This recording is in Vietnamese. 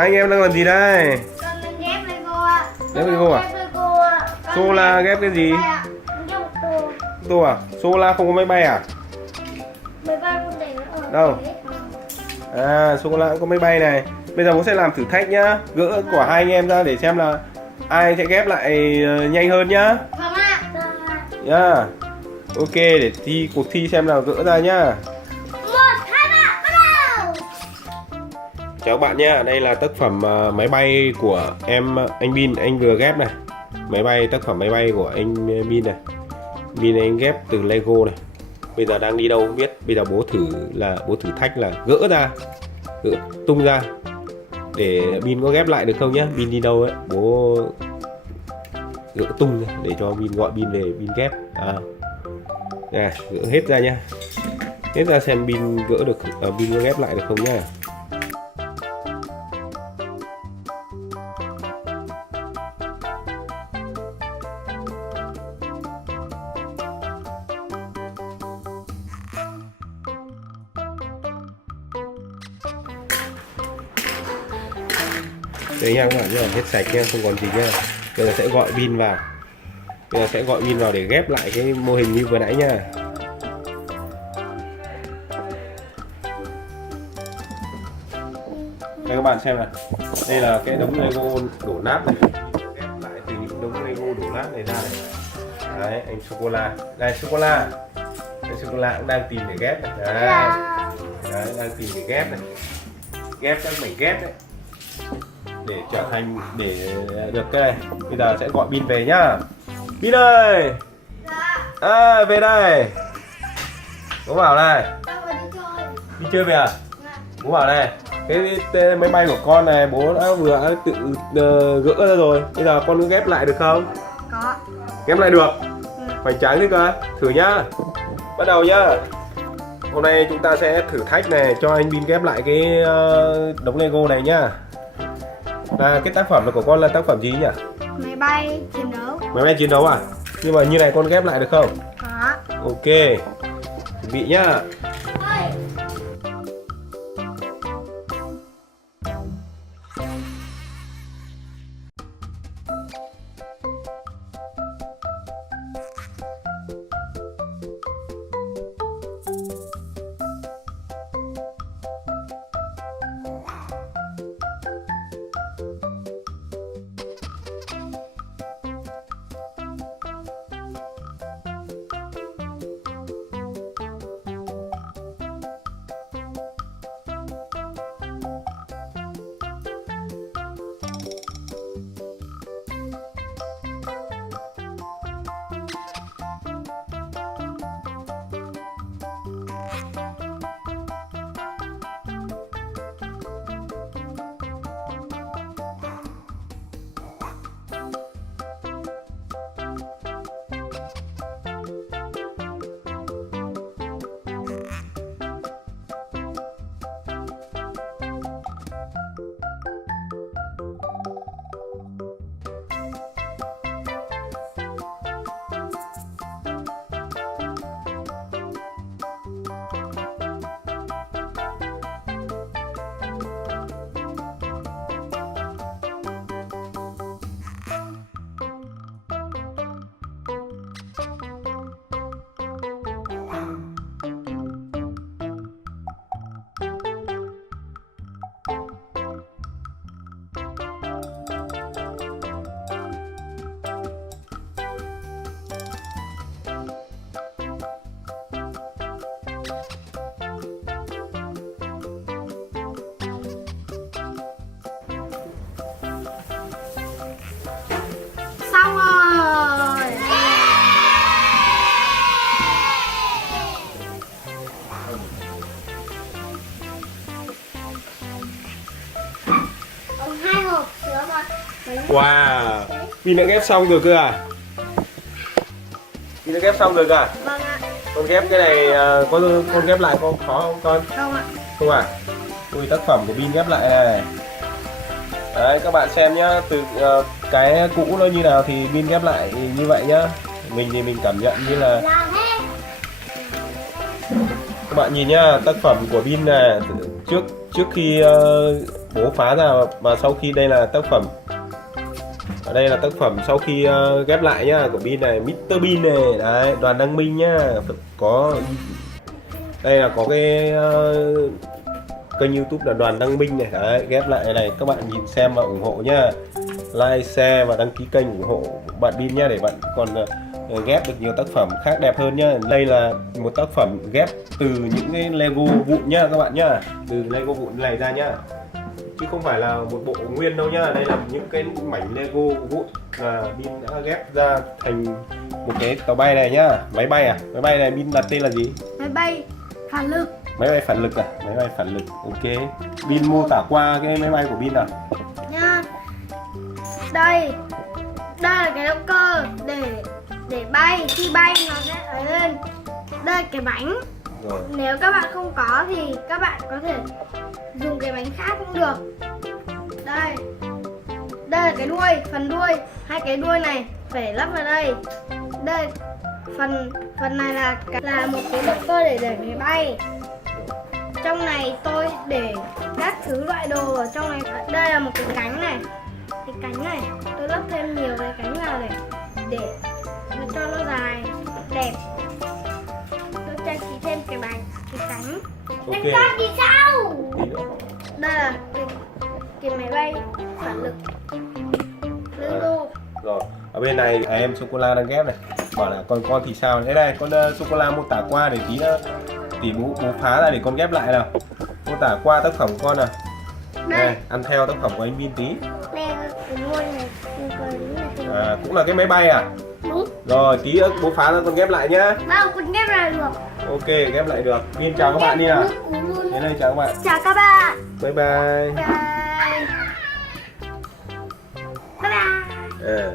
Hai anh em đang làm gì đây? Con mình ghép Lego ạ. Ghép Lego à? Sola ghép cái gì? Tô à? Sola không có máy bay à? Máy bay con để nó ở Đâu? À, Sola cũng có máy bay này. Bây giờ bố sẽ làm thử thách nhá. Gỡ của hai anh em ra để xem là ai sẽ ghép lại nhanh hơn nhá. Vâng ạ. Nhá. Ok, để cuộc thi xem nào, gỡ ra nhá. 1, 2, 3, bắt đầu. Chào các bạn nhé, đây là tác phẩm máy bay của anh Bin, anh vừa ghép này. Tác phẩm máy bay của anh Bin này. Bin anh ghép từ Lego này. Bây giờ đang đi đâu không biết. Bây giờ bố thử thách là gỡ tung ra để Bin có ghép lại được không nhá. Bin đi đâu ấy, bố gỡ tung ra để cho Bin, gọi Bin về Bin ghép. Nè, gỡ hết ra nhá. Hết ra xem Bin gỡ được, Bin có ghép lại được không nhá. Đấy nha các bạn nhá, hết sạch nha, không còn gì nha. Bây giờ sẽ gọi Bin vào. Để ghép lại cái mô hình như vừa nãy nha. Đây các bạn xem này. Đây là cái đống Lego đổ nát này. Ghép lại từ những đống Lego đổ nát này ra này. Đấy, anh Sô-cô-la. Đây Sô-cô-la. Anh Sô-cô-la cũng đang tìm để ghép này. Đấy, đang tìm để ghép này. Ghép các mảnh ghép đấy. Để trở thành, để được cái này. Bây giờ sẽ gọi Bin về nhá. Bin ơi. Về đây. Bố bảo này. Đi chơi về à? Bố bảo này, cái máy bay của con này bố đã vừa tự gỡ ra rồi. Bây giờ con ghép lại được không? Có. Ghép lại được. Phải trắng thế cơ. Thử nhá. Bắt đầu nhá. Hôm nay chúng ta sẽ thử thách này, cho anh Bin ghép lại cái đống Lego này nhá. Là cái tác phẩm của con là tác phẩm gì nhỉ? Máy bay chiến đấu. Máy bay chiến đấu à? Nhưng mà như này con ghép lại được không? Có. Ok. Chuẩn bị nhá. Xong rồi. Hai hộp sữa mà. Wow. Bin đã ghép xong rồi cơ à? Bin đã ghép xong rồi cơ à? Vâng ạ. Con ghép cái này, con ghép lại có khó không con? Không ạ. Không à? Ui, tác phẩm của Bin ghép lại này. Đấy, các bạn xem nhá, từ cái cũ nó như nào thì Bin ghép lại như vậy nhá. Mình thì mình cảm nhận như là các bạn nhìn nhá, tác phẩm của Bin này trước khi bố phá ra mà sau khi đây là tác phẩm, ở đây là tác phẩm sau khi ghép lại nhá của Bin này, Mr Bean này đấy, Đoàn Đăng Minh nhá, có đây là có cái kênh YouTube là Đoàn Đăng Minh này đấy, ghép lại này các bạn nhìn xem và ủng hộ nhá, like share và đăng ký kênh ủng hộ bạn Bin nhá để bạn còn ghép được nhiều tác phẩm khác đẹp hơn nhá. Đây là một tác phẩm ghép từ những cái Lego vụn nhá các bạn nhá, từ Lego vụn này ra nhá, chứ không phải là một bộ nguyên đâu nhá. Đây là những cái mảnh Lego vụn là Bin đã ghép ra thành một cái tàu bay này nhá. Máy bay à? Máy bay này Bin đặt tên là gì? Máy bay phản lực. Máy bay phản lực à? Máy bay phản lực. Ok. Bin mô tả qua cái máy bay của Bin nào. Nha. Đây là cái động cơ để bay, khi bay nó sẽ ở lên. Đây là cái bánh. Rồi. Nếu các bạn không có thì các bạn có thể dùng cái bánh khác cũng được. Đây là cái đuôi, phần đuôi, hai cái đuôi này phải lắp vào đây. Đây phần này là một cái động cơ để máy bay. Trong này tôi để các thứ loại đồ ở trong này. Đây là một cái cánh này, cái cánh này tôi lắp thêm nhiều cái cánh vào để nó cho nó dài đẹp. Tôi trang trí thêm cái cánh. Ok. Cái cánh gì sao? Tí nữa. Đây là cái máy bay phản lực Lego. Rồi, ở bên này em sô cô la đang ghép này, bảo là con thì sao? Thế đây, con sô cô la mô tả qua để tí bố phá ra để con ghép lại nào. Mô tả qua tác phẩm của con nào. Đây, ăn theo tác phẩm của anh Bin tí. Đây là cái đuôi này, Cũng là cái máy bay à? đúng. Rồi, tí nữa bố phá ra con ghép lại nhá. Đâu, con ghép ra được. Ok, ghép lại được. Bin chào các bạn đi nào. Thế này chào các bạn. Chào các bạn. Bye bye. Bye. Bye bye. À.